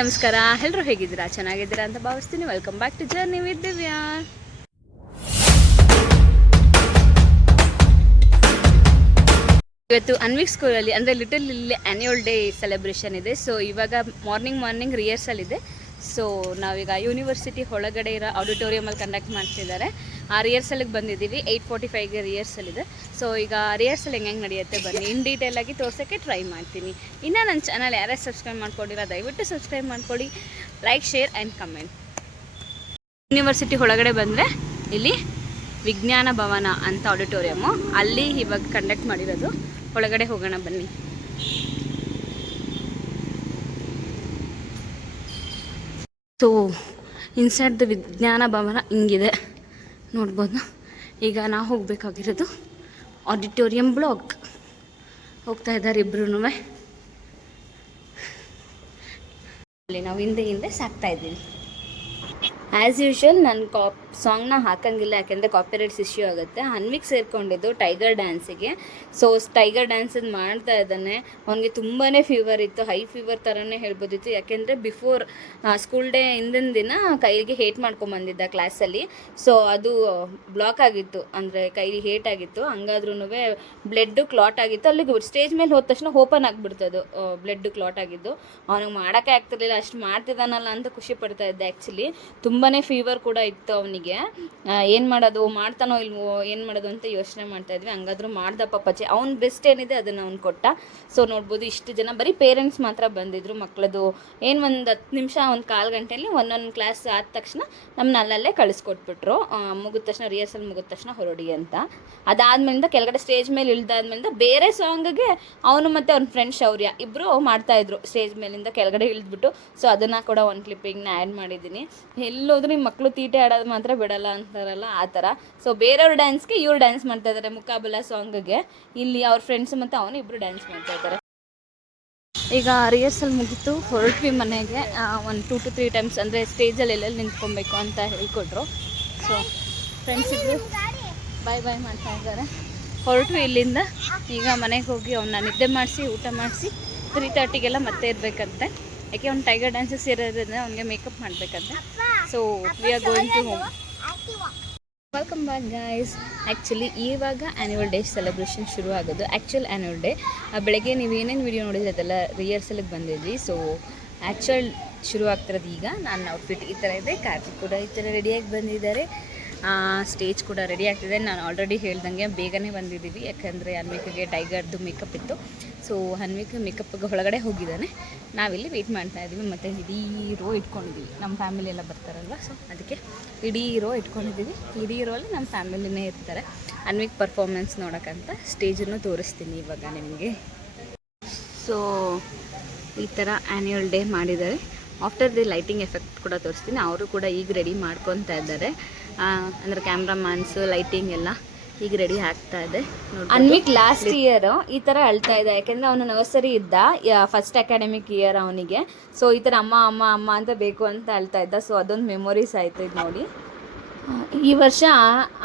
ನಮಸ್ಕಾರ. ಎಲ್ಲರೂ ಹೇಗಿದ್ದೀರಾ? ಚೆನ್ನಾಗಿದ್ದೀರಾ ಅಂತ ಭಾವಿಸ್ತೀನಿ. Welcome back to journey with Divya. ಇವತ್ತು ಅನ್ವಿಕ್ ಸ್ಕೂಲಲ್ಲಿ ಅಂದರೆ ಲಿಟಲ್ ಇಲ್ಲಿ ಆ್ಯನ್ಯುವಲ್ ಡೇ ಸೆಲೆಬ್ರೇಷನ್ ಇದೆ. ಸೊ ಇವಾಗ ಮಾರ್ನಿಂಗ್ ರಿಹರ್ಸಲ್ ಇದೆ. ಸೊ ನಾವೀಗ ಯೂನಿವರ್ಸಿಟಿ ಒಳಗಡೆ ಇರೋ ಆಡಿಟೋರಿಯಮಲ್ಲಿ ಕಂಡಕ್ಟ್ ಮಾಡ್ತಿದ್ದಾರೆ. ಆ ರಿಹರ್ಸಲ್ಗೆ ಬಂದಿದ್ದೀವಿ. 8:45ಗೆ ರಿಹರ್ಸಲ್ ಇದೆ. ಸೊ ಈಗ ರಿಹರ್ಸಲ್ ಹೆಂಗೆ ನಡೆಯುತ್ತೆ ಬನ್ನಿ ಇನ್ ಡೀಟೇಲಾಗಿ ತೋರ್ಸೋಕ್ಕೆ ಟ್ರೈ ಮಾಡ್ತೀನಿ. ಇನ್ನು ನನ್ನ ಚಾನಲ್ ಯಾರ್ಯಾರು ಸಬ್ಸ್ಕ್ರೈಬ್ ಮಾಡ್ಕೊಂಡಿರೋ ದಯವಿಟ್ಟು ಸಬ್ಸ್ಕ್ರೈಬ್ ಮಾಡ್ಕೊಳ್ಳಿ. Like, share and comment. University ಒಳಗಡೆ ಬಂದರೆ ಇಲ್ಲಿ ವಿಜ್ಞಾನ ಭವನ ಅಂತ ಆಡಿಟೋರಿಯಮ್ಮು, ಅಲ್ಲಿ ಇವಾಗ ಕಂಡಕ್ಟ್ ಮಾಡಿರೋದು. ಒಳಗಡೆ ಹೋಗೋಣ ಬನ್ನಿ. ಸೊ ಇನ್ಸೈಡ್ ದ ವಿಜ್ಞಾನ ಭವನ ಹಿಂಗಿದೆ ನೋಡ್ಬೋದು. ಈಗ ನಾವು ಹೋಗಬೇಕಾಗಿರೋದು ಆಡಿಟೋರಿಯಂ ಬ್ಲಾಕ್. ಹೋಗ್ತಾ ಇದ್ದಾರೆ ಇಬ್ಬರೂ. ಅಲ್ಲಿ ನಾವು ಹಿಂದೆ ಸಾಕ್ತಾ ಇದ್ದೀವಿ. ಆ್ಯಸ್ ಯೂಶ್ವಲ್ ನಾನು ಸಾಂಗ್ನ ಹಾಕಂಗಿಲ್ಲ, ಯಾಕೆಂದರೆ ಕಾಪಿರೈಟ್ಸ್ ಇಶ್ಯೂ ಆಗುತ್ತೆ. ಅನ್ವಿಕ್ ಸೇರಿಕೊಂಡಿದ್ದು ಟೈಗರ್ ಡ್ಯಾನ್ಸಿಗೆ. ಸೊ ಟೈಗರ್ ಡ್ಯಾನ್ಸನ್ನು ಮಾಡ್ತಾ ಇದ್ದಾನೆ. ಅವನಿಗೆ ತುಂಬಾ ಫೀವರ್ ಇತ್ತು, ಹೈ ಫೀವರ್ ಥರನೇ ಹೇಳ್ಬೋದಿತ್ತು. ಯಾಕೆಂದರೆ ಬಿಫೋರ್ ಸ್ಕೂಲ್ ಡೇ ಹಿಂದಿನ ದಿನ ಕೈಗೆ ಹೇಟ್ ಮಾಡ್ಕೊಂಬಂದಿದ್ದ ಕ್ಲಾಸಲ್ಲಿ. ಸೊ ಅದು ಬ್ಲಾಕ್ ಆಗಿತ್ತು, ಅಂದರೆ ಕೈಗೆ ಹೇಟ್ ಆಗಿತ್ತು. ಹಂಗಾದ್ರೂ ಬ್ಲಡ್ಡು ಕ್ಲಾಟ್ ಆಗಿತ್ತು. ಅಲ್ಲಿಗೆ ಸ್ಟೇಜ್ ಮೇಲೆ ಹೋದ ತಕ್ಷಣ ಓಪನ್ ಆಗಿಬಿಡ್ತದು ಬ್ಲಡ್ಡು ಕ್ಲಾಟ್ ಆಗಿದ್ದು. ಅವನಿಗೆ ಮಾಡೋಕ್ಕೆ ಆಗ್ತಿರ್ಲಿಲ್ಲ, ಅಷ್ಟು ಮಾಡ್ತಿದ್ದಾನಲ್ಲ ಅಂತ ಖುಷಿ ಪಡ್ತಾ ಇದ್ದೆ. ಆ್ಯಕ್ಚುಲಿ ತುಂಬಾ ಫೀವರ್ ಕೂಡ ಇತ್ತು ಅವನಿಗೆ. ಏನು ಮಾಡೋದು, ಮಾಡ್ತಾನೋ ಇಲ್ವೋ, ಏನು ಮಾಡೋದು ಅಂತ ಯೋಚನೆ ಮಾಡ್ತಾಯಿದ್ವಿ. ಹಂಗಾದ್ರೂ ಮಾಡ್ದ ಪಾಪಚ್ಚಿ. ಅವ್ನು ಬೆಸ್ಟ್ ಏನಿದೆ ಅದನ್ನು ಅವ್ನು ಕೊಟ್ಟ. ಸೊ ನೋಡ್ಬೋದು, ಇಷ್ಟು ಜನ ಬರೀ ಪೇರೆಂಟ್ಸ್ ಮಾತ್ರ ಬಂದಿದ್ದರು. ಮಕ್ಕಳದು ಏನು ಒಂದು 10 ನಿಮಿಷ, ಒಂದು ಕಾಲು ಗಂಟೆಯಲ್ಲಿ ಒಂದೊಂದು ಕ್ಲಾಸ್ ಆದ ತಕ್ಷಣ ನಮ್ಮನ್ನ ಅಲ್ಲಲ್ಲೇ ಕಳಿಸ್ಕೊಟ್ಬಿಟ್ರು. ಮುಗಿದ ತಕ್ಷಣ ರಿಹರ್ಸಲ್ ಮುಗಿದ ತಕ್ಷಣ ಹೊರಡಿ ಅಂತ. ಅದಾದ್ಮೇಲಿಂದ ಕೆಳಗಡೆ ಸ್ಟೇಜ್ ಮೇಲೆ ಇಳಿದಾದ್ಮೇಲಿಂದ ಬೇರೆ ಸಾಂಗ್ಗೆ ಅವನು ಮತ್ತು ಅವ್ನ ಫ್ರೆಂಡ್ ಶೌರ್ಯ ಇಬ್ಬರು ಮಾಡ್ತಾಯಿದ್ರು ಸ್ಟೇಜ್ ಮೇಲಿಂದ ಕೆಳಗಡೆ ಇಳಿದ್ಬಿಟ್ಟು. ಸೊ ಅದನ್ನು ಕೂಡ ಒಂದು ಕ್ಲಿಪ್ಪಿಂಗ್ನ ಆ್ಯಡ್ ಮಾಡಿದ್ದೀನಿ. ಎಲ್ಲೋದ್ರೂ ನಿಮ್ಮ ಮಕ್ಕಳು ತೀಟೆ ಆಡೋದು ಮಾತ್ರ ಬಿಡಲ್ಲ ಅಂತಾರಲ್ಲ, ಆ ಥರ. ಸೊ ಬೇರೆಯವ್ರ ಡ್ಯಾನ್ಸ್ಗೆ ಇವ್ರು ಡ್ಯಾನ್ಸ್ ಮಾಡ್ತಾ ಇದ್ದಾರೆ. ಮುಕಾಬಲ ಸಾಂಗ್ಗೆ ಇಲ್ಲಿ ಅವ್ರ ಫ್ರೆಂಡ್ಸು ಮತ್ತು ಅವನು ಇಬ್ಬರು ಡ್ಯಾನ್ಸ್ ಮಾಡ್ತಾ ಇದ್ದಾರೆ. ಈಗ ರಿಹರ್ಸಲ್ ಮುಗಿತು, ಹೊರಟ್ವಿ ಮನೆಗೆ. ಒಂದು 2 to 3 ಟೈಮ್ಸ್ ಅಂದರೆ ಸ್ಟೇಜಲ್ಲಿ ಎಲ್ಲೆಲ್ಲಿ ನಿಂತ್ಕೊಬೇಕು ಅಂತ ಹೇಳ್ಕೊಟ್ರು. ಸೊ ಫ್ರೆಂಡ್ಸ್ ಇಬ್ಬರು ಬಾಯ್ ಮಾಡ್ತಾ ಇದ್ದಾರೆ. ಹೊರಟ್ವಿ ಇಲ್ಲಿಂದ. ಈಗ ಮನೆಗೆ ಹೋಗಿ ಅವನ್ನ ನಿದ್ದೆ ಮಾಡಿಸಿ ಊಟ ಮಾಡಿಸಿ 3:30ಗೆಲ್ಲ ಮತ್ತೆ ಇರಬೇಕಂತೆ. ಯಾಕೆ ಅವ್ನು ಟೈಗರ್ ಡ್ಯಾನ್ಸಸ್ ಇರೋದ್ರಿಂದ ಅವ್ನಿಗೆ ಮೇಕಪ್ ಮಾಡಬೇಕಂತೆ. So we are going to home. Welcome back guys. Actually ಇವಾಗ ಆ್ಯನ್ಯುವಲ್ ಡೇ ಸೆಲೆಬ್ರೇಷನ್ ಶುರು ಆಗೋದು. ಆ್ಯಕ್ಚುಲ್ ಆ್ಯನ್ಯುವಲ್ ಡೇ ಬೆಳಗ್ಗೆ ನೀವು ಏನೇನು ವೀಡಿಯೋ ನೋಡಿದ್ರೆ ಅದೆಲ್ಲ ರಿಹರ್ಸಲ್ಗೆ ಬಂದಿದ್ವಿ. ಸೊ ಆ್ಯಕ್ಚುಲ್ ಶುರು ಆಗ್ತಿರೋದು ಈಗ. ನನ್ನ ಔಟ್ಫಿಟ್ ಈ ಥರ ಇದೆ, ಕಾರ್ತಿಕ್ ಕೂಡ ಈ ಥರ ರೆಡಿಯಾಗಿ ಬಂದಿದ್ದಾರೆ. ಸ್ಟೇಜ್ ಕೂಡ ರೆಡಿ ಆಗ್ತಿದೆ. ನಾನು ಆಲ್ರೆಡಿ ಹೇಳ್ದಂಗೆ ಬೇಗನೆ ಬಂದಿದ್ದೀವಿ, ಯಾಕಂದರೆ ಅನ್ವಿಕ್ಗೆ ಟೈಗರ್ದು ಮೇಕಪ್ ಇತ್ತು. ಸೊ ಅನ್ವಿಕ್ ಮೇಕಪ್ಗೆ ಒಳಗಡೆ ಹೋಗಿದ್ದಾನೆ. ನಾವಿಲ್ಲಿ ವೆಯ್ಟ್ ಮಾಡ್ತಾ ಇದ್ದೀವಿ. ಮತ್ತು ಇಡೀ ರೋ ಇಟ್ಕೊಂಡಿದ್ದೀವಿ, ನಮ್ಮ ಫ್ಯಾಮಿಲಿ ಎಲ್ಲ ಬರ್ತಾರಲ್ವ. ಸೊ ಅದಕ್ಕೆ ಇಡೀ ರೋ ಇಟ್ಕೊಂಡಿದ್ದೀವಿ. ಇಡೀ ರೋಲ್ಲಿ ನಮ್ಮ ಫ್ಯಾಮಿಲಿನೇ ಇರ್ತಾರೆ. ಅನ್ವಿಕ್ ಪರ್ಫಾರ್ಮೆನ್ಸ್ ನೋಡೋಕ್ಕಂತ ಸ್ಟೇಜನ್ನು ತೋರಿಸ್ತೀನಿ ಇವಾಗ ನಿಮಗೆ. ಸೊ ಈ ಥರ ಆ್ಯನ್ಯುವಲ್ ಡೇ ಮಾಡಿದ್ದಾರೆ. ಆಫ್ಟರ್ ದಿ ಲೈಟಿಂಗ್ ಎಫೆಕ್ಟ್ ಕೂಡ ತೋರಿಸ್ತೀನಿ. ಅವರು ಕೂಡ ಈಗ ರೆಡಿ ಮಾಡ್ಕೊತಾ ಇದ್ದಾರೆ. ಅಂದರೆ ಕ್ಯಾಮ್ರಾಮ್ಯಾನ್ಸು ಲೈಟಿಂಗ್ ಎಲ್ಲ ಈಗ ರೆಡಿ ಆಗ್ತಾ ಇದೆ. ಅನ್ವಿಕ್ ಲಾಸ್ಟ್ ಇಯರ್ ಈ ಥರ ಅಳ್ತಾ ಇದ್ದ, ಯಾಕೆಂದರೆ ಅವನು ನರ್ಸರಿ ಇದ್ದ, ಫಸ್ಟ್ ಅಕಾಡೆಮಿಕ್ ಇಯರ್ ಅವನಿಗೆ. ಸೊ ಈ ಥರ ಅಮ್ಮ ಅಮ್ಮ ಅಮ್ಮ ಅಂತ ಬೇಕು ಅಂತ ಅಳ್ತಾ ಇದ್ದ. ಸೊ ಅದೊಂದು ಮೆಮೊರೀಸ್ ಆಯಿತು ಇದು ನೋಡಿ. ಈ ವರ್ಷ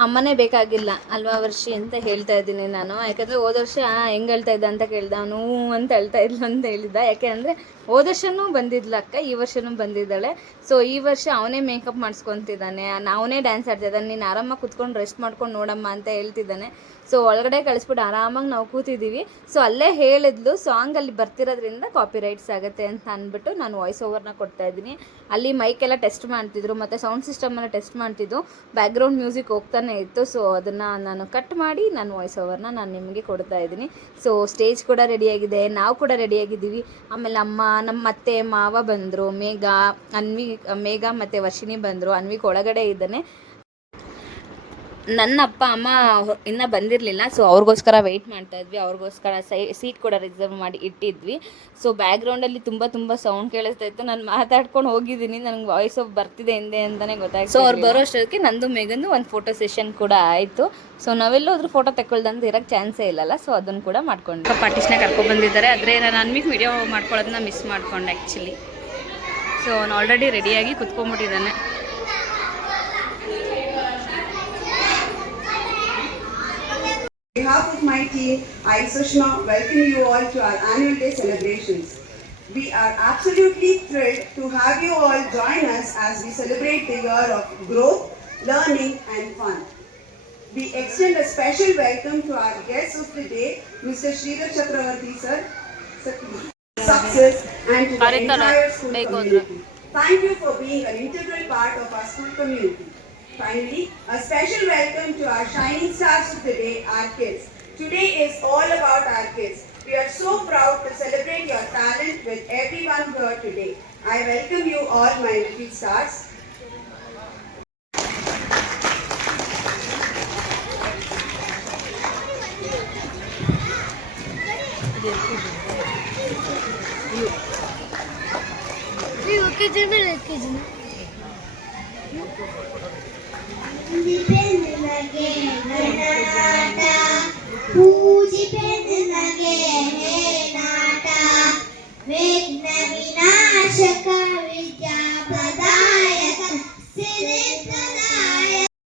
ಅಮ್ಮನೇ ಬೇಕಾಗಿಲ್ಲ ಅಲ್ವಾ ವರ್ಷಿ ಅಂತ ಹೇಳ್ತಾ ಇದ್ದೀನಿ ನಾನು. ಯಾಕಂದರೆ ಹೋದ ವರ್ಷ ಹೆಂಗೆ ಹೇಳ್ತಾ ಇದ್ದ ಅಂತ ಕೇಳ್ದ. ಅವನು ಅಂತ ಹೇಳ್ತಾ ಇದ್ಲು ಅಂತ ಹೇಳಿದ್ದ. ಯಾಕೆ ಅಂದರೆ ಹೋದ ವರ್ಷವೂ ಬಂದಿದ್ಲ ಅಕ್ಕ, ಈ ವರ್ಷವೂ ಬಂದಿದ್ದಾಳೆ. ಸೊ ಈ ವರ್ಷ ಅವನೇ ಮೇಕಪ್ ಮಾಡಿಸ್ಕೊತಿದ್ದಾನೆ, ಅವನೇ ಡ್ಯಾನ್ಸ್ ಆಡ್ತಿದ್ದಾನೆ. ನೀನು ಆರಾಮಾಗಿ ಕೂತ್ಕೊಂಡು ರೆಸ್ಟ್ ಮಾಡ್ಕೊಂಡು ನೋಡಮ್ಮ ಅಂತ ಹೇಳ್ತಿದ್ದಾನೆ. ಸೊ ಒಳಗಡೆ ಕಳಿಸ್ಬಿಟ್ಟು ಆರಾಮಾಗಿ ನಾವು ಕೂತಿದ್ದೀವಿ. ಸೊ ಅಲ್ಲೇ ಹೇಳಿದ್ಲು ಸಾಂಗಲ್ಲಿ ಬರ್ತಿರೋದ್ರಿಂದ ಕಾಪಿರೈಟ್ಸ್ ಆಗುತ್ತೆ ಅಂತ ಅಂದ್ಬಿಟ್ಟು ನಾನು ವಾಯ್ಸ್ ಓವರ್ನ ಕೊಡ್ತಾಯಿದ್ದೀನಿ. ಅಲ್ಲಿ ಮೈಕೆಲ್ಲ ಟೆಸ್ಟ್ ಮಾಡ್ತಿದ್ರು ಮತ್ತು ಸೌಂಡ್ ಸಿಸ್ಟಮೆಲ್ಲ ಟೆಸ್ಟ್ ಮಾಡ್ತಿದ್ದು. ಬ್ಯಾಕ್ಗ್ರೌಂಡ್ ಮ್ಯೂಸಿಕ್ ಹೋಗ್ತಾನೆ ಇತ್ತು. ಸೊ ಅದನ್ನು ನಾನು ಕಟ್ ಮಾಡಿ ನಾನು ವಾಯ್ಸ್ ಓವರ್ನ ನಾನು ನಿಮಗೆ ಕೊಡ್ತಾ ಇದ್ದೀನಿ. ಸೊ ಸ್ಟೇಜ್ ಕೂಡ ರೆಡಿಯಾಗಿದೆ, ನಾವು ಕೂಡ ರೆಡಿಯಾಗಿದ್ದೀವಿ. ಆಮೇಲೆ ಅಮ್ಮ, ನಮ್ಮ ಅತ್ತೆ ಮಾವ ಬಂದರು, ಮೇಘ ಮತ್ತು ವರ್ಷಿಣಿ ಬಂದರು. ಅನ್ವಿಕ್ ಒಳಗಡೆ ಇದ್ದಾನೆ. ನನ್ನ ಅಪ್ಪ ಅಮ್ಮ ಇನ್ನೂ ಬಂದಿರಲಿಲ್ಲ. ಸೊ ಅವ್ರಿಗೋಸ್ಕರ ವೆಯ್ಟ್ ಮಾಡ್ತಾಯಿದ್ವಿ. ಅವ್ರಿಗೋಸ್ಕರ ಸೀಟ್ ಕೂಡ ರಿಸರ್ವ್ ಮಾಡಿ ಇಟ್ಟಿದ್ವಿ. ಸೊ ಬ್ಯಾಕ್ಗ್ರೌಂಡಲ್ಲಿ ತುಂಬ ಸೌಂಡ್ ಕೇಳಿಸ್ತಾ ಇತ್ತು. ನಾನು ಮಾತಾಡ್ಕೊಂಡು ಹೋಗಿದ್ದೀನಿ, ನನಗೆ ವಾಯ್ಸ್ ಆಫ್ ಬರ್ತಿದೆ ಹಿಂದೆ ಅಂತಲೇ ಗೊತ್ತಾಯ್ತು. ಸೊ ಅವ್ರು ಬರೋ ಅಷ್ಟೊತ್ತಿಗೆ ನಂದು ಮೇಗಂದು ಒಂದು ಫೋಟೋ ಸೆಷನ್ ಕೂಡ ಆಯಿತು. ಸೊ ನಾವೆಲ್ಲೋದ್ರೂ ಫೋಟೋ ತಗೊಳ್ದಂದು ಇರೋಕ್ಕೆ ಚಾನ್ಸೇ ಇಲ್ಲಲ್ಲ. ಸೊ ಅದನ್ನು ಕೂಡ ಮಾಡ್ಕೊಂಡು ಪಾರ್ಟಿಸ್ನ ಕರ್ಕೊಬಂದಿದ್ದಾರೆ. ಆದರೆ ನಾನು ಅನ್ವಿಕ್ ವಿಡಿಯೋ ಮಾಡ್ಕೊಳ್ಳೋದನ್ನ ಮಿಸ್ ಮಾಡ್ಕೊಂಡೆ ಆ್ಯಕ್ಚುಲಿ. ಸೊ ಅವ್ನು ಆಲ್ರೆಡಿ ರೆಡಿಯಾಗಿ ಕುತ್ಕೊಂಡ್ಬಿಟ್ಟಿದ್ದಾನೆ. On behalf of my team, I, Sushma, welcome you all to our annual day celebrations. We are absolutely thrilled to have you all join us as we celebrate the year of growth, learning and fun. We extend a special welcome to our guest of the day, Mr. Sridhar Chakravarti sir, success and to the entire school community. Thank you for being an integral part of our school community. Finally, a special welcome to our shining stars of the day, our kids. Today is all about our kids. We are so proud to celebrate your talent with everyone here today. I welcome you all, my little stars.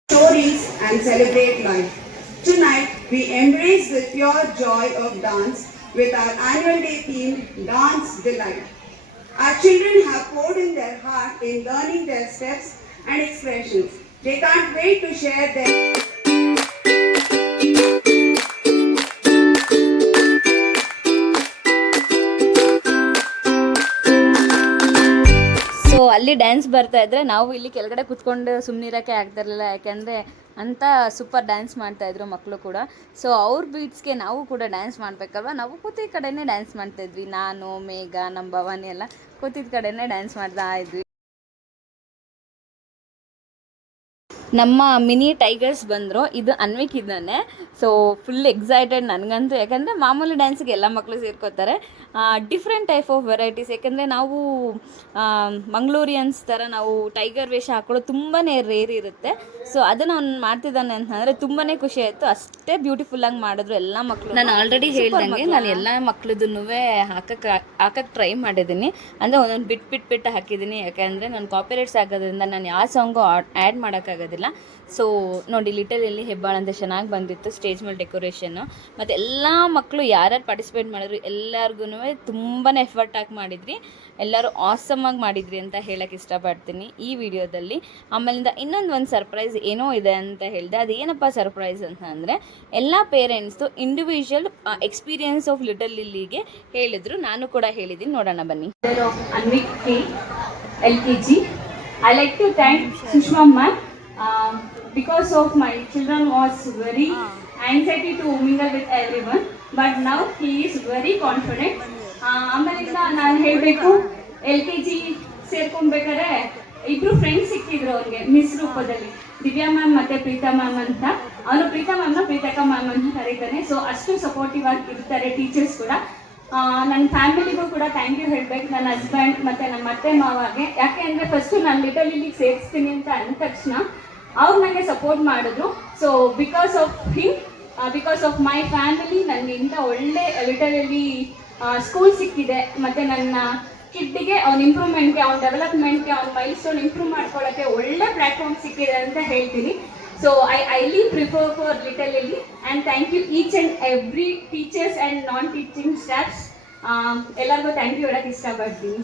Stories and celebrate life. Tonight, we embrace the pure joy of dance with our annual day theme, Dance Delight. Our children have poured in their heart in learning their steps and expressions. They can't wait to share their so ಅಲ್ಲಿ dance ಬರ್ತಾ ಇದ್ರೆ ನಾವು ಇಲ್ಲಿ ಕೆಳಗಡೆ ಕುತ್ಕೊಂಡು ಸುಮ್ಮನಿರೋಕ್ಕೆ ಆಗ್ತಾ ಇರಲಿಲ್ಲ, ಯಾಕೆಂದರೆ ಅಂಥ ಸೂಪರ್ ಡ್ಯಾನ್ಸ್ ಮಾಡ್ತಾಯಿದ್ರು ಮಕ್ಕಳು ಕೂಡ. ಸೊ ಅವ್ರ ಬೀಟ್ಸ್ಗೆ ನಾವು ಕೂಡ ಡ್ಯಾನ್ಸ್ ಮಾಡಬೇಕಲ್ವ, ನಾವು ಕೂತಿದ್ದ ಕಡೆಯೇ ಡ್ಯಾನ್ಸ್ ಮಾಡ್ತಾಯಿದ್ವಿ. ನಾನು, ಮೇಘ, ನಮ್ಮ ಭವಾನಿ ಎಲ್ಲ ಕೂತಿದ್ದ ಕಡೆಯೇ ಡ್ಯಾನ್ಸ್ ಮಾಡ್ತಾ ಇದ್ವಿ. ನಮ್ಮ ಮಿನಿ ಟೈಗರ್ಸ್ ಬಂದರು. ಇದು ಅನ್ವಿಕ್ ಇದ್ದಾನೆ. ಸೊ ಫುಲ್ ಎಕ್ಸೈಟೆಡ್ ನನಗಂತೂ, ಯಾಕಂದರೆ ಮಾಮೂಲಿ ಡ್ಯಾನ್ಸಿಗೆ ಎಲ್ಲ ಮಕ್ಕಳು ಸೇರ್ಕೋತಾರೆ. ಡಿಫ್ರೆಂಟ್ ಟೈಪ್ ಆಫ್ ವೆರೈಟೀಸ್, ಯಾಕಂದರೆ ನಾವು ಮಂಗಳೂರಿಯನ್ಸ್ ಥರ ನಾವು ಟೈಗರ್ ವೇಷ ಹಾಕೊಳ್ಳೋದು ತುಂಬಾ ರೇರ್ ಇರುತ್ತೆ. ಸೊ ಅದನ್ನು ಅವ್ನು ಮಾಡ್ತಿದ್ದಾನೆ ಅಂತಂದರೆ ತುಂಬಾ ಖುಷಿ ಆಯಿತು. ಅಷ್ಟೇ ಬ್ಯೂಟಿಫುಲ್ಲಾಗಿ ಮಾಡಿದ್ರು ಎಲ್ಲ ಮಕ್ಕಳು. ನಾನು ಆಲ್ರೆಡಿ ಹೇಳ್ದಂಗೆ ನಾನು ಎಲ್ಲ ಮಕ್ಕಳದನ್ನೂ ಹಾಕಕ್ಕೆ ಟ್ರೈ ಮಾಡಿದ್ದೀನಿ. ಅಂದರೆ ಒಂದೊಂದು ಬಿಟ್ಟು ಹಾಕಿದ್ದೀನಿ, ಯಾಕೆಂದರೆ ನಾನು ಕಾಪಿರೈಟ್ಸ್ ಆಗೋದ್ರಿಂದ ನಾನು ಯಾವ ಸಾಂಗು ಆ್ಯಡ್ ಮಾಡೋಕ್ಕಾಗೋದಿಲ್ಲ. ಸೊ ನೋಡಿ, ಲಿಟಲ್ ಎಲ್ಲಿ ಹೆಬ್ಬಾಳ ಅಂತ ಚೆನ್ನಾಗಿ ಬಂದಿತ್ತು ಸ್ಟೇಜ್ ಮೇಲೆ ಡೆಕೋರೇಷನ್ನು. ಮತ್ತು ಎಲ್ಲ ಮಕ್ಕಳು ಯಾರ್ಯಾರು ಪಾರ್ಟಿಸಿಪೇಟ್ ಮಾಡಿದ್ರು ಎಲ್ಲರಿಗೂ ತುಂಬಾ ಎಫರ್ಟ್ ಹಾಕಿ ಮಾಡಿದ್ರಿ. ಎಲ್ಲರೂ ಆಸಮಾಗಿ ಮಾಡಿದ್ರಿ ಅಂತ ಹೇಳಕ್ಕೆ ಇಷ್ಟಪಡ್ತೀನಿ ಈ ವಿಡಿಯೋದಲ್ಲಿ. ಆಮೇಲಿಂದ ಒಂದು ಸರ್ಪ್ರೈಸ್ ಏನೋ ಇದೆ ಅಂತ ಹೇಳಿದೆ. ಅದೇನಪ್ಪ ಸರ್ಪ್ರೈಸ್ ಅಂತ ಅಂದರೆ, ಎಲ್ಲ ಪೇರೆಂಟ್ಸ್ದು ಇಂಡಿವಿಜುವಲ್ ಎಕ್ಸ್ಪೀರಿಯನ್ಸ್ ಆಫ್ ಲಿಟಲ್ ಲಿಲ್ಲಿಗೆ ಹೇಳಿದ್ರು, ನಾನು ಕೂಡ ಹೇಳಿದ್ದೀನಿ. ನೋಡೋಣ ಬನ್ನಿ. ಅನ್ವಿಕ್ K LKG. I like to thank Sushma ma'am. Because of my children was very anxiety to mingle with everyone, but now he is very confident. ಆಮೇಲಿಂದ ನಾನು ಹೇಳಬೇಕು, LKG ಸೇರ್ಕೊಬೇಕಾದ್ರೆ ಇಬ್ಬರು ಫ್ರೆಂಡ್ಸ್ ಸಿಕ್ಕಿದ್ರು ಅವ್ರಿಗೆ ಮಿಸ್ ರೂಪದಲ್ಲಿ, ದಿವ್ಯಾ ಮ್ಯಾಮ್ ಮತ್ತು ಪ್ರೀತಾ ಮ್ಯಾಮ್ ಅಂತ. ಅವನು ಪ್ರೀತಾ ಮ್ಯಾಮ್ನ ಪ್ರೀತಕ್ಕ ಮ್ಯಾಮ್ ಅಂತ ಕರೀತಾನೆ. ಸೊ ಅಷ್ಟು ಸಪೋರ್ಟಿವ್ ಆಗಿ ಇರ್ತಾರೆ ಟೀಚರ್ಸ್ ಕೂಡ. ನನ್ನ ಫ್ಯಾಮಿಲಿಗೂ ಕೂಡ ಥ್ಯಾಂಕ್ ಯು ಹೇಳಬೇಕು, ನನ್ನ ಹಸ್ಬೆಂಡ್ ಮತ್ತು ನಮ್ಮ ಅತ್ತೆ ಮಾವಾಗೆ. ಯಾಕೆ ಅಂದರೆ ಫಸ್ಟು ನಾನು ಲಿಟಲ್ ಇಲ್ಲಿಗೆ ಸೇರಿಸ್ತೀನಿ ಅಂತ ಅಂದ ತಕ್ಷಣ ಅವ್ರು ನನಗೆ ಸಪೋರ್ಟ್ ಮಾಡಿದ್ರು. So because of him, because of my family ನನಗೆ ಇಂಥ ಒಳ್ಳೆ ಲಿಟಲಲ್ಲಿ ಸ್ಕೂಲ್ ಸಿಕ್ಕಿದೆ. ಮತ್ತು ನನ್ನ ಕಿಡ್ಡಿಗೆ ಅವ್ನ ಇಂಪ್ರೂವ್ಮೆಂಟ್ಗೆ, ಅವ್ನ ಡೆವಲಪ್ಮೆಂಟ್ಗೆ, ಅವ್ನ ಮೈಲ್ ಸ್ಟೋನ್ ಇಂಪ್ರೂವ್ ಮಾಡ್ಕೊಳ್ಳೋಕ್ಕೆ ಒಳ್ಳೆ ಪ್ಲ್ಯಾಟ್ಫಾರ್ಮ್ ಸಿಕ್ಕಿದೆ ಅಂತ ಹೇಳ್ತೀನಿ. So I highly prefer for Little Lily, and thank you each and every teachers and non-teaching staffs. ಎಲ್ಲರಿಗೂ ಥ್ಯಾಂಕ್ ಯು ಹೇಳಕ್ಕೆ ಇಷ್ಟಪಡ್ತೀನಿ.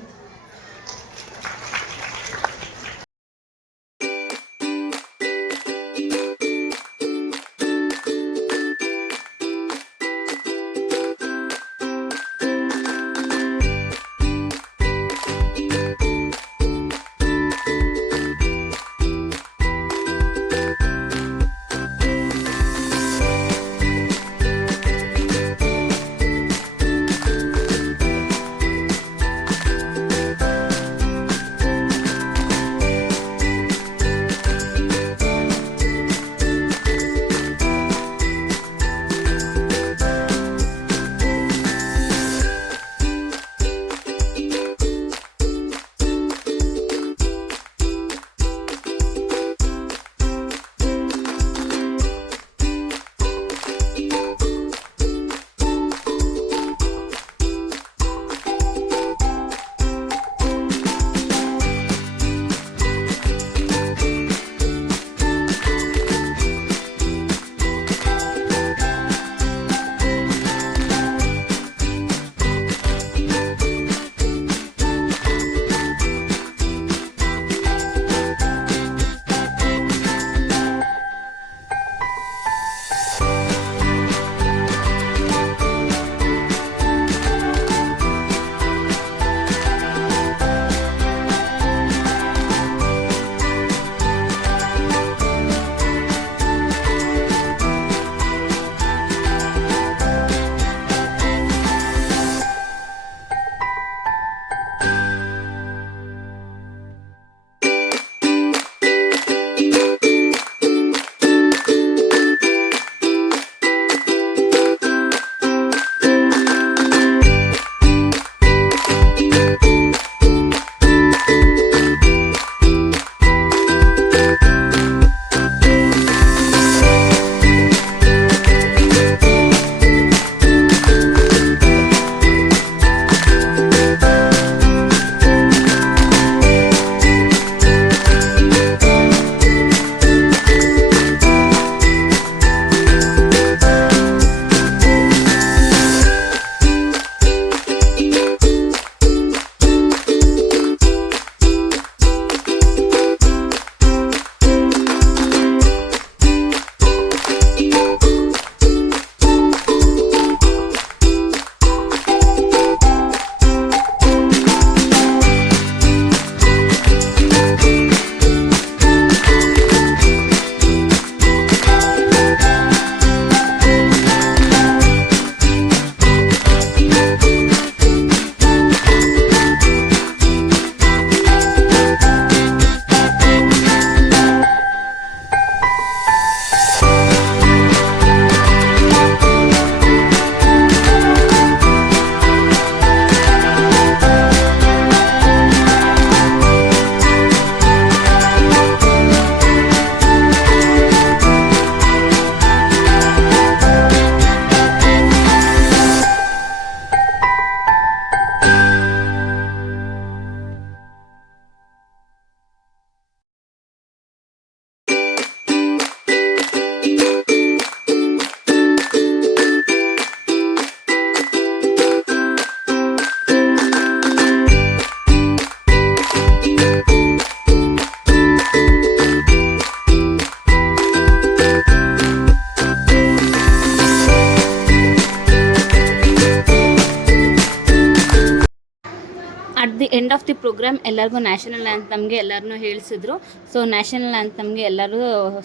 ಪ್ರೋಗ್ರಾಮ್ ಎಲ್ಲರಿಗೂ ನ್ಯಾಷನಲ್ ಆ್ಯಂಥಮ್ಗೆ ಎಲ್ಲರನ್ನೂ ಹೇಳಿಸಿದ್ರು. ಸೊ ನ್ಯಾಷನಲ್ ಆ್ಯಂಥಮ್ಗೆ ಎಲ್ಲರೂ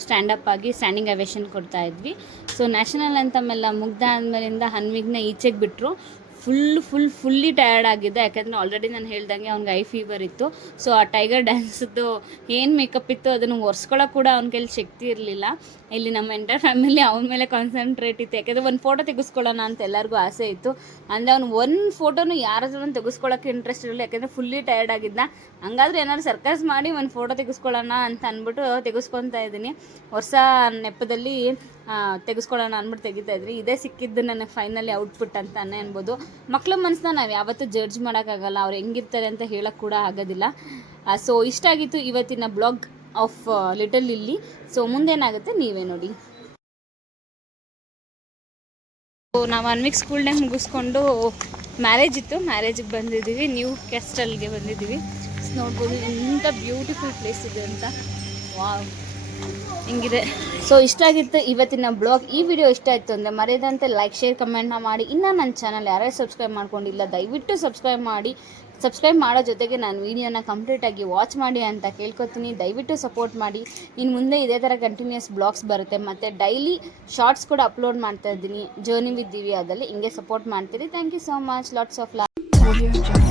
ಸ್ಟ್ಯಾಂಡಪ್ ಆಗಿ ಸ್ಟ್ಯಾಂಡಿಂಗ್ ಅವೇಷನ್ ಕೊಡ್ತಾ ಇದ್ವಿ. ಸೊ ನ್ಯಾಷನಲ್ ಆ್ಯಂಥಮ್ ಎಲ್ಲ ಮುಗ್ದಾದ್ಮೇಲಿಂದ ಹನ್ವಿಗ್ನ ಈಚೆಗೆ ಬಿಟ್ಟರು. ಫುಲ್ಲಿ ಟಯರ್ಡ್ ಆಗಿದ್ದೆ, ಯಾಕಂದರೆ ಆಲ್ರೆಡಿ ನಾನು ಹೇಳ್ದಂಗೆ ಅವ್ನಿಗೆ ಐ ಫೀವರ್ ಇತ್ತು. ಸೊ ಆ ಟೈಗರ್ ಡ್ಯಾನ್ಸ್ದು ಏನು ಮೇಕಪ್ ಇತ್ತು ಅದನ್ನು ಒರೆಸ್ಕೊಳ್ಳೋಕೆ ಕೂಡ ಅವ್ನ ಕೈಲಿ ಶಕ್ತಿ ಇರಲಿಲ್ಲ. ಇಲ್ಲಿ ನಮ್ಮ ಎಂಟರ್ ಫ್ಯಾಮಿಲಿ ಅವನ ಮೇಲೆ ಕಾನ್ಸಂಟ್ರೇಟ್ ಇತ್ತು, ಯಾಕೆಂದರೆ ಒಂದು ಫೋಟೋ ತೆಗೆಸ್ಕೊಳ್ಳೋಣ ಅಂತ ಎಲ್ಲರಿಗೂ ಆಸೆ ಇತ್ತು. ಅಂದರೆ ಅವ್ನು ಒಂದು ಫೋಟೋನು ಯಾರ ಹತ್ರ ತೆಗೆಸ್ಕೊಳ್ಳೋಕೆ ಇಂಟ್ರೆಸ್ಟ್ ಇರಲಿಲ್ಲ, ಯಾಕೆಂದರೆ ಫುಲ್ಲಿ ಟಯರ್ಡ್ ಆಗಿದ್ದ. ಹಂಗಾದ್ರೆ ಏನಾದ್ರು ಸರ್ಕಸ್ ಮಾಡಿ ಒಂದು ಫೋಟೋ ತೆಗೆಸ್ಕೊಳ್ಳೋಣ ಅಂತ ಅಂದ್ಬಿಟ್ಟು ತೆಗೆಸ್ಕೊತಾ ಇದ್ದೀನಿ. ಹೊಸ ನೆಪದಲ್ಲಿ ತೆಗೆಸ್ಕೊಳ್ಳೋಣ ಅಂದ್ಬಿಟ್ಟು ತೆಗಿತಾ ಇದ್ರಿ. ಇದೇ ಸಿಕ್ಕಿದ್ದು ನನಗೆ ಫೈನಲಿ ಔಟ್ಪುಟ್ ಅಂತಾನೆ ಅನ್ಬೋದು. ಮಕ್ಳ ಮನಸ್ಸನ್ನ ನಾವು ಯಾವತ್ತೂ ಜಡ್ಜ್ ಮಾಡೋಕ್ಕಾಗಲ್ಲ, ಅವ್ರು ಹೆಂಗಿರ್ತಾರೆ ಅಂತ ಹೇಳೋಕ್ಕೆ ಕೂಡ ಆಗೋದಿಲ್ಲ. ಸೊ ಇಷ್ಟ ಆಗಿತ್ತು ಇವತ್ತಿನ blog of Little Lilly. So ಮುಂದೇನಾಗುತ್ತೆ ನೀವೇ ನೋಡಿ. ಸೊ ನಾವು 1 ವೀಕ್ ಸ್ಕೂಲ್ ಡೇ ಮುಗಿಸ್ಕೊಂಡು ಮ್ಯಾರೇಜ್ ಇತ್ತು, ಮ್ಯಾರೇಜಿಗೆ ಬಂದಿದ್ದೀವಿ. ನ್ಯೂ ಕ್ಯಾಸ್ಟಲ್ಗೆ ಬಂದಿದ್ದೀವಿ. ನೋಡ್ಬೋದು ಎಂಥ ಬ್ಯೂಟಿಫುಲ್ ಪ್ಲೇಸ್ ಇದೆ ಅಂತ. ವಾವ್, ಹಿಂಗಿದೆ. ಸೊ ಇಷ್ಟ ಆಗಿತ್ತು ಇವತ್ತಿನ ಬ್ಲಾಗ್. ಈ ವಿಡಿಯೋ ಇಷ್ಟ ಆಯಿತು ಅಂದರೆ ಮರೆಯದಂತೆ ಲೈಕ್, ಶೇರ್, ಕಮೆಂಟ್ನ ಮಾಡಿ. ಇನ್ನು ನನ್ನ ಚಾನಲ್ ಯಾರ್ಯಾರು ಸಬ್ಸ್ಕ್ರೈಬ್ ಮಾಡ್ಕೊಂಡಿಲ್ಲ ದಯವಿಟ್ಟು ಸಬ್ಸ್ಕ್ರೈಬ್ ಮಾಡಿ. ಸಬ್ಸ್ಕ್ರೈಬ್ ಮಾಡೋ ಜೊತೆಗೆ ನಾನು ವೀಡಿಯೋನ ಕಂಪ್ಲೀಟಾಗಿ ವಾಚ್ ಮಾಡಿ ಅಂತ ಕೇಳ್ಕೊತೀನಿ. ದಯವಿಟ್ಟು ಸಪೋರ್ಟ್ ಮಾಡಿ. ಇನ್ನು ಮುಂದೆ ಇದೇ ಥರ ಕಂಟಿನ್ಯೂಸ್ ಬ್ಲಾಗ್ಸ್ ಬರುತ್ತೆ, ಮತ್ತು ಡೈಲಿ ಶಾರ್ಟ್ಸ್ ಕೂಡ ಅಪ್ಲೋಡ್ ಮಾಡ್ತಾ ಇದ್ದೀನಿ. ಜರ್ನಿ ವಿತ್ ದಿವ್ಯಾದಲ್ಲಿ ಹಿಂಗೆ ಸಪೋರ್ಟ್ ಮಾಡ್ತೀರಿ. Thank you so much. Lots of love.